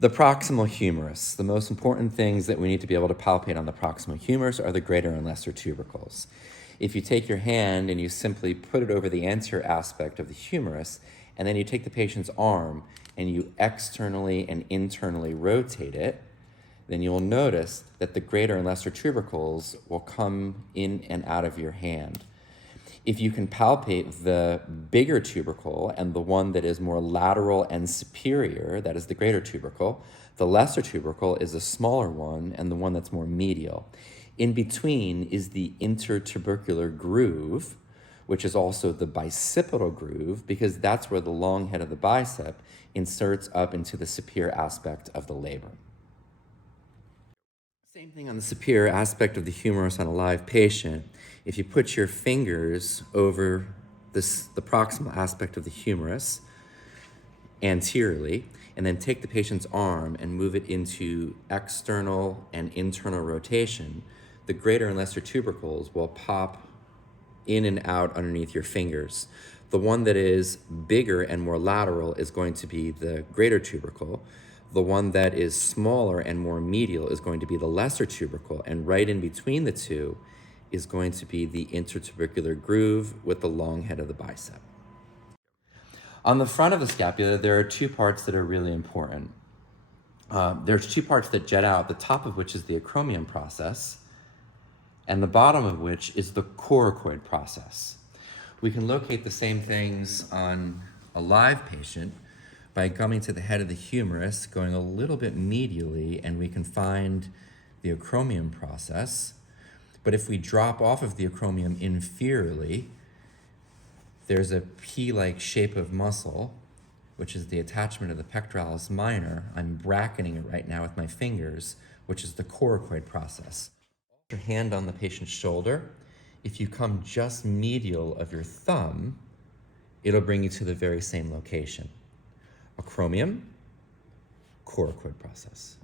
The proximal humerus. The most important things that we need to be able to palpate on the proximal humerus are the greater and lesser tubercles. If you take your hand and you simply put it over the anterior aspect of the humerus, and then you take the patient's arm and you externally and internally rotate it, then you'll notice that the greater and lesser tubercles will come in and out of your hand. If you can palpate the bigger tubercle and the one that is more lateral and superior, that is the greater tubercle, the lesser tubercle is a smaller one and the one that's more medial. In between is the intertubercular groove, which is also the bicipital groove, because that's where the long head of the bicep inserts up into the superior aspect of the labrum. Same thing on the superior aspect of the humerus on a live patient. If you put your fingers over the proximal aspect of the humerus anteriorly, and then take the patient's arm and move it into external and internal rotation, the greater and lesser tubercles will pop in and out underneath your fingers. The one that is bigger and more lateral is going to be the greater tubercle. The one that is smaller and more medial is going to be the lesser tubercle, and right in between the two is going to be the intertubercular groove with the long head of the bicep. On the front of the scapula, there are two parts that are really important. There's two parts that jet out, the top of which is the acromion process, and the bottom of which is the coracoid process. We can locate the same things on a live patient by coming to the head of the humerus, going a little bit medially, and we can find the acromion process. But if we drop off of the acromion inferiorly, there's a P-like shape of muscle, which is the attachment of the pectoralis minor. I'm bracketing it right now with my fingers, which is the coracoid process. Your hand on the patient's shoulder. If you come just medial of your thumb, it'll bring you to the very same location. Acromion, coracoid process.